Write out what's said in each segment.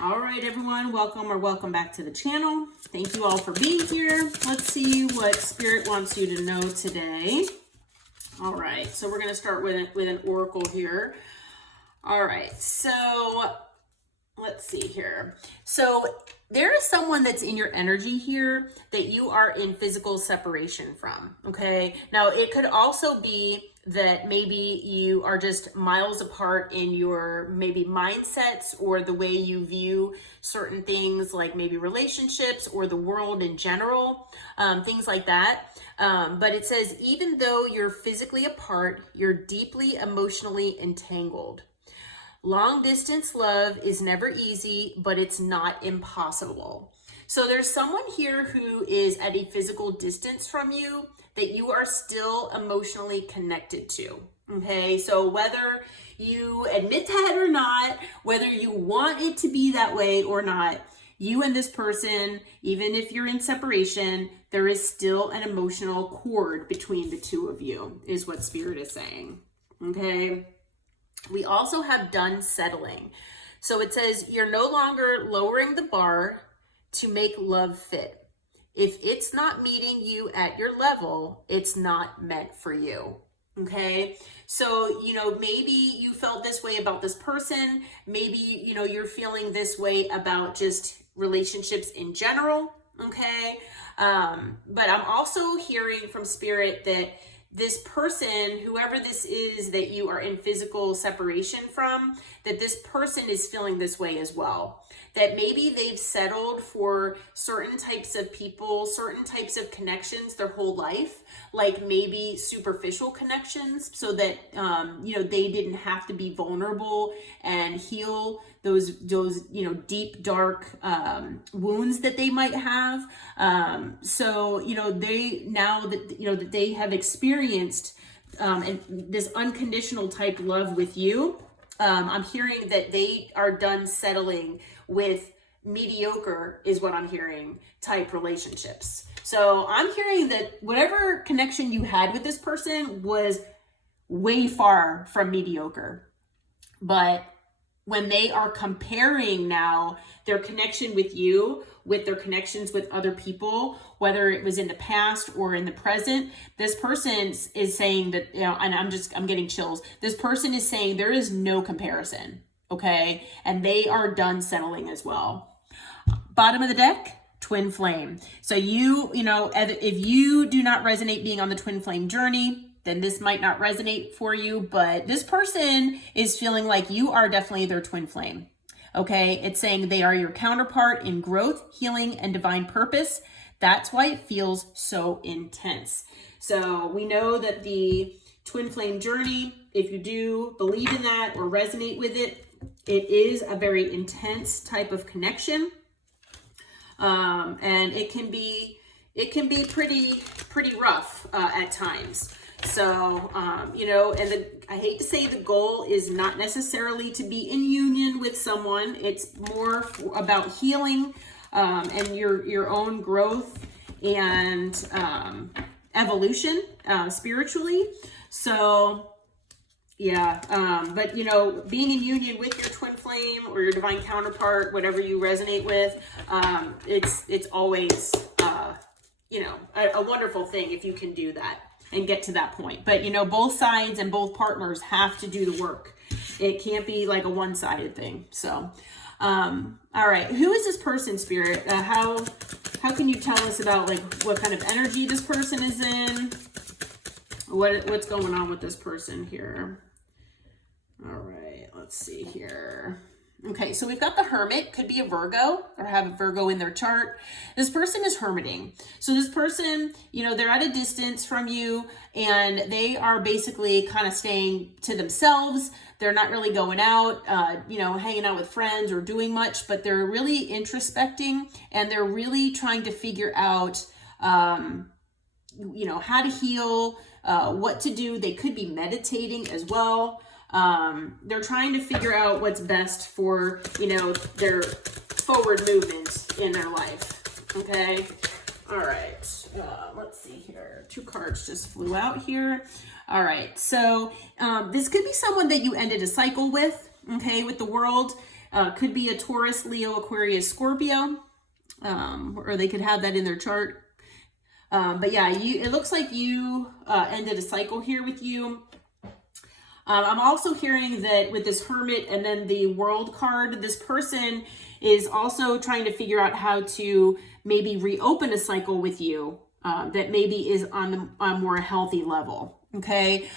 All right, everyone, welcome back to the channel. Thank you all for being here. Let's see what Spirit wants you to know today. All right, so we're going to start with an oracle here. All right, so let's see here. So there is someone that's in your energy here that you are in physical separation from, okay? Now, it could also be that maybe you are just miles apart in your maybe mindsets or the way you view certain things, like maybe relationships or the world in general, things like that. But it says, even though you're physically apart, you're deeply emotionally entangled. Long distance love is never easy, but it's not impossible. So there's someone here who is at a physical distance from you that you are still emotionally connected to. Okay, so whether you admit that or not, whether you want it to be that way or not, you and this person, even if you're in separation, there is still an emotional cord between the two of you, is what Spirit is saying. Okay. We also have done settling. So it says you're no longer lowering the bar to make love fit. If it's not meeting you at your level, it's not meant for you. Okay. So, maybe you felt this way about this person. Maybe, you're feeling this way about just relationships in general. Okay. But I'm also hearing from Spirit that this person, whoever this is that you are in physical separation from, that this person is feeling this way as well. That maybe they've settled for certain types of people, certain types of connections their whole life, like maybe superficial connections, so that, they didn't have to be vulnerable and heal those deep, dark wounds that they might have. So, they, now that, that they have experienced and this unconditional type love with you, I'm hearing that they are done settling with mediocre, is what I'm hearing, type relationships. So I'm hearing that whatever connection you had with this person was way far from mediocre. But when they are comparing now their connection with you with their connections with other people, whether it was in the past or in the present, this person is saying that, and I'm getting chills. This person is saying there is no comparison, okay? And they are done settling as well. Bottom of the deck, twin flame. So if you do not resonate being on the twin flame journey, then this might not resonate for you, but this person is feeling like you are definitely their twin flame. Okay, it's saying they are your counterpart in growth, healing, and divine purpose. That's why it feels so intense. So we know that the twin flame journey, if you do believe in that or resonate with it, it is a very intense type of connection. And it can be pretty rough at times. So, I hate to say the goal is not necessarily to be in union with someone. It's more about healing and your own growth and evolution spiritually. So, yeah, but being in union with your twin flame or your divine counterpart, whatever you resonate with, it's always a wonderful thing if you can do that and get to that point. But both sides and both partners have to do the work. It can't be like a one-sided thing. So, all right, who is this person, Spirit? How can you tell us about like what kind of energy this person is in? What's going on with this person here? All right, let's see here. Okay, so we've got the Hermit, could be a Virgo or have a Virgo in their chart. This person is hermiting. So this person, they're at a distance from you and they are basically kind of staying to themselves. They're not really going out, hanging out with friends or doing much, but they're really introspecting and they're really trying to figure out, how to heal, what to do. They could be meditating as well. They're trying to figure out what's best for, their forward movement in their life. Okay. All right. Let's see here. 2 cards just flew out here. All right. So, this could be someone that you ended a cycle with, okay, with the world. Could be a Taurus, Leo, Aquarius, Scorpio, or they could have that in their chart. But yeah, it looks like you ended a cycle here with you. I'm also hearing that with this Hermit and then the World card, this person is also trying to figure out how to maybe reopen a cycle with you that maybe is on a more healthy level. Okay,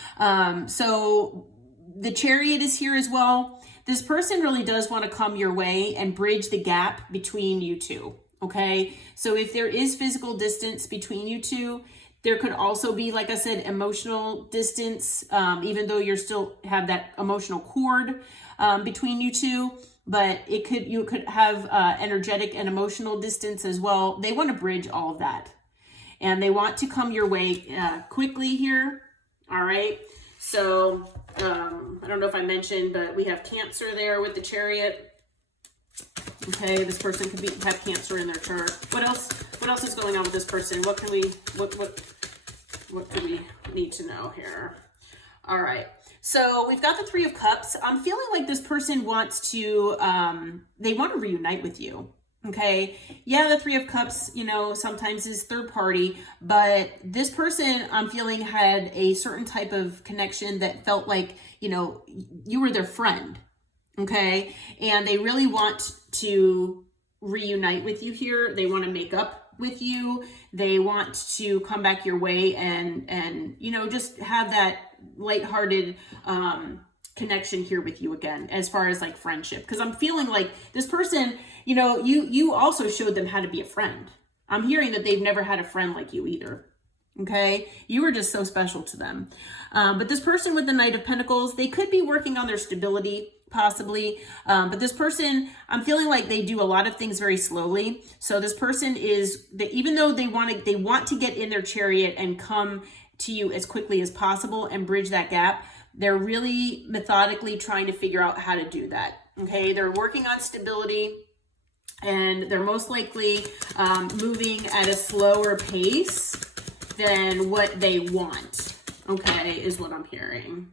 so the Chariot is here as well. This person really does want to come your way and bridge the gap between you two. Okay, so if there is physical distance between you two, there could also be, like I said, emotional distance, even though you still have that emotional cord between you two. But you could have energetic and emotional distance as well. They want to bridge all of that, and they want to come your way quickly here. All right. So I don't know if I mentioned, but we have Cancer there with the Chariot. Okay, this person could have Cancer in their chart. What else? What else is going on with this person? What do we need to know here? All right. So we've got the Three of Cups. I'm feeling like this person wants to, they want to reunite with you. Okay. Yeah, the Three of Cups, sometimes is third party, but this person I'm feeling had a certain type of connection that felt like, you were their friend. Okay. And they really want to reunite with you here. They want to make up with you. They want to come back your way and just have that lighthearted connection here with you again, as far as like friendship. Because I'm feeling like this person, you also showed them how to be a friend. I'm hearing that they've never had a friend like you either. Okay, you were just so special to them. But this person with the Knight of Pentacles, they could be working on their stability, possibly. But this person, I'm feeling like they do a lot of things very slowly. So this person even though they want to get in their Chariot and come to you as quickly as possible and bridge that gap, they're really methodically trying to figure out how to do that. Okay, they're working on stability, and they're most likely moving at a slower pace than what they want. Okay, is what I'm hearing.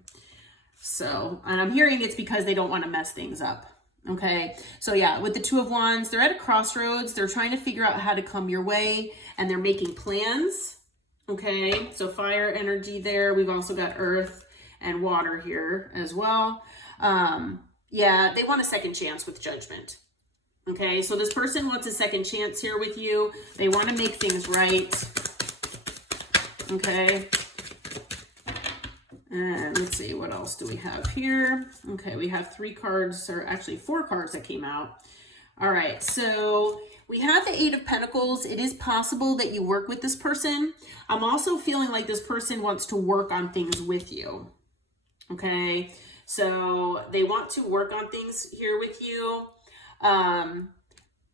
So, and I'm hearing it's because they don't want to mess things up. Okay, so yeah, with the Two of Wands, they're at a crossroads. They're trying to figure out how to come your way, and they're making plans. Okay, so fire energy there. We've also got earth and water here as well. Yeah, they want a second chance with Judgment. Okay, so this person wants a second chance here with you. They want to make things right. Okay. And let's see, what else do we have here? Okay, we have 3 cards, or actually 4 cards that came out. All right, so we have the 8 of Pentacles. It is possible that you work with this person. I'm also feeling like this person wants to work on things with you. Okay, so they want to work on things here with you.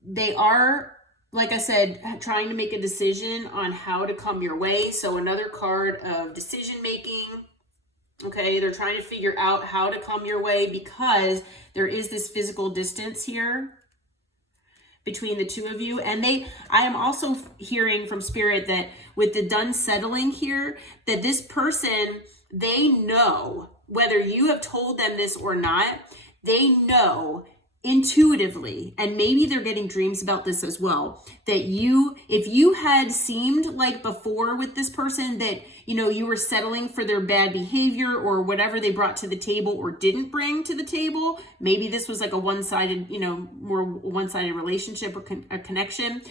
They are, like I said, trying to make a decision on how to come your way. So another card of decision making. Okay, they're trying to figure out how to come your way because there is this physical distance here between the two of you. And I am also hearing from Spirit that with the done settling here, that this person, they know, whether you have told them this or not, they know intuitively, and maybe they're getting dreams about this as well, that if you had seemed like before with this person that, you were settling for their bad behavior or whatever they brought to the table or didn't bring to the table, maybe this was like a one-sided, more one-sided relationship or a connection.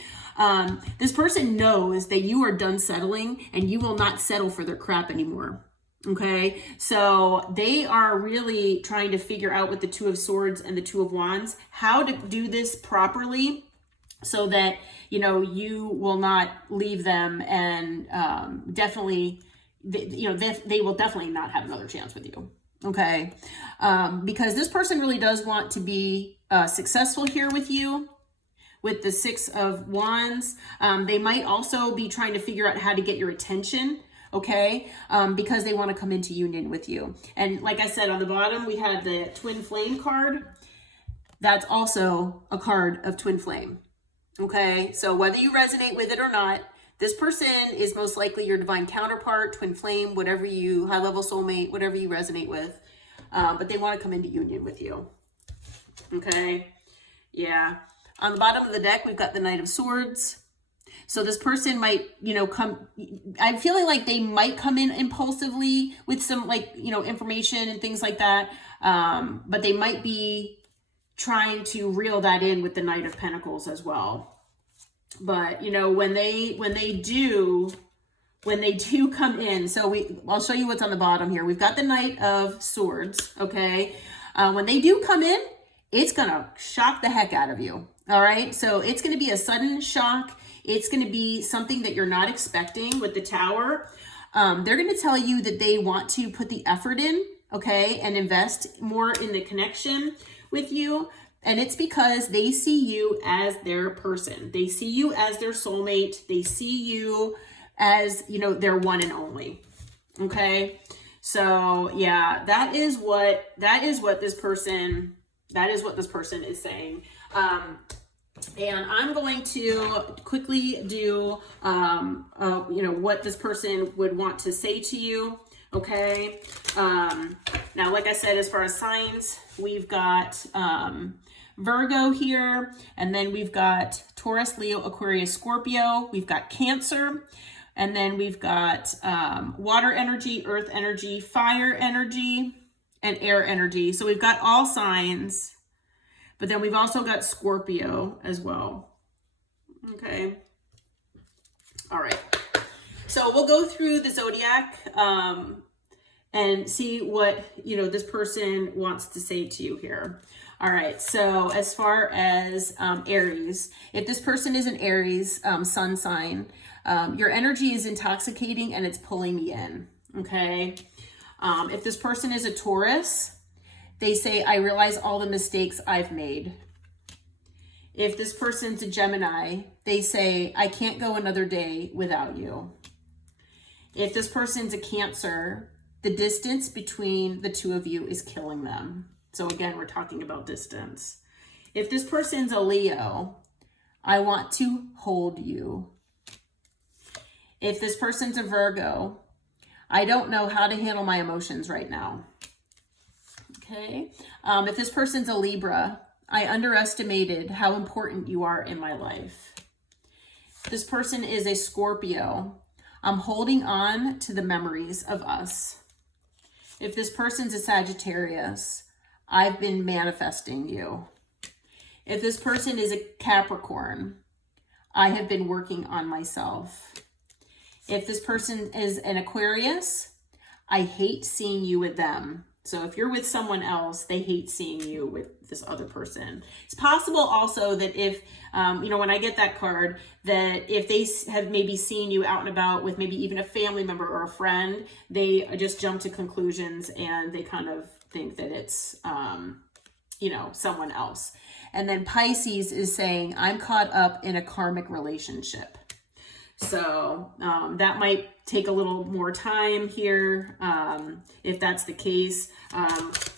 This person knows that you are done settling and you will not settle for their crap anymore. Okay, so they are really trying to figure out with the Two of Swords and the Two of Wands how to do this properly so that, you will not leave them, and definitely, they will definitely not have another chance with you. Okay, because this person really does want to be successful here with you. With the 6 of Wands, they might also be trying to figure out how to get your attention. Okay, because they want to come into union with you. And like I said, on the bottom, we had the Twin Flame card. That's also a card of Twin Flame. Okay, so whether you resonate with it or not, this person is most likely your divine counterpart, Twin Flame, whatever high-level soulmate, whatever you resonate with. But they want to come into union with you. Okay. Yeah. On the bottom of the deck, we've got the Knight of Swords. So this person might, I'm feeling like they might come in impulsively with some information and things like that. But they might be trying to reel that in with the Knight of Pentacles as well. But, when they do come in, so I'll show you what's on the bottom here. We've got the Knight of Swords, okay? When they do come in, it's going to shock the heck out of you, all right? So it's going to be a sudden shock. It's going to be something that you're not expecting with the Tower. They're going to tell you that they want to put the effort in, okay, and invest more in the connection with you. And it's because they see you as their person. They see you as their soulmate. They see you as, their one and only. Okay. So yeah, that is what this person is saying. And I'm going to quickly do, what this person would want to say to you. Okay. Now, like I said, as far as signs, we've got, Virgo here, and then we've got Taurus, Leo, Aquarius, Scorpio. We've got Cancer, and then we've got water energy, earth energy, fire energy, and air energy. So we've got all signs, but then we've also got Scorpio as well. Okay. All right. So we'll go through the zodiac and see what, this person wants to say to you here. All right, so as far as Aries, if this person is an Aries sun sign, your energy is intoxicating and it's pulling me in, okay? If this person is a Taurus, they say, I realize all the mistakes I've made. If this person's a Gemini, they say, I can't go another day without you. If this person's a Cancer, the distance between the two of you is killing them. So again, we're talking about distance. If this person's a Leo, I want to hold you. If this person's a Virgo, I don't know how to handle my emotions right now. Okay. If this person's a Libra, I underestimated how important you are in my life. If this person is a Scorpio, I'm holding on to the memories of us. If this person's a Sagittarius, I've been manifesting you. If this person is a Capricorn, I have been working on myself. If this person is an Aquarius, I hate seeing you with them. So if you're with someone else, they hate seeing you with this other person. It's possible also that if, when I get that card, that if they have maybe seen you out and about with maybe even a family member or a friend, they just jump to conclusions and they kind of think that it's, someone else. And then Pisces is saying, I'm caught up in a karmic relationship. So that might take a little more time here, if that's the case.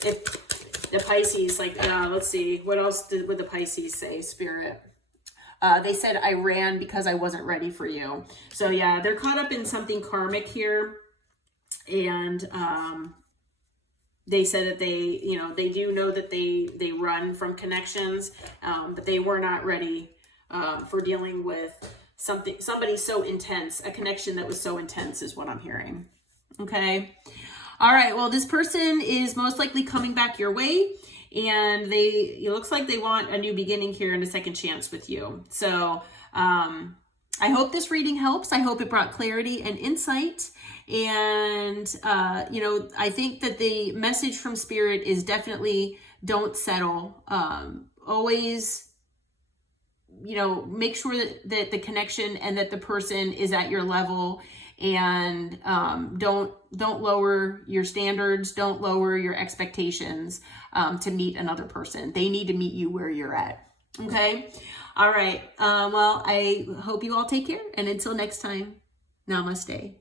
If the Pisces, let's see, what else would the Pisces say, Spirit? They said, I ran because I wasn't ready for you. So yeah, they're caught up in something karmic here. And they said that they do know that they run from connections, but they were not ready for dealing with somebody so intense, a connection that was so intense is what I'm hearing. Okay. All right. Well, this person is most likely coming back your way, and it looks like they want a new beginning here and a second chance with you. So, I hope this reading helps. I hope it brought clarity and insight. And, I think that the message from Spirit is definitely don't settle. Always, make sure that the connection and that the person is at your level, and don't lower your standards. Don't lower your expectations to meet another person. They need to meet you where you're at. Okay. All right. Well, I hope you all take care. And until next time, namaste.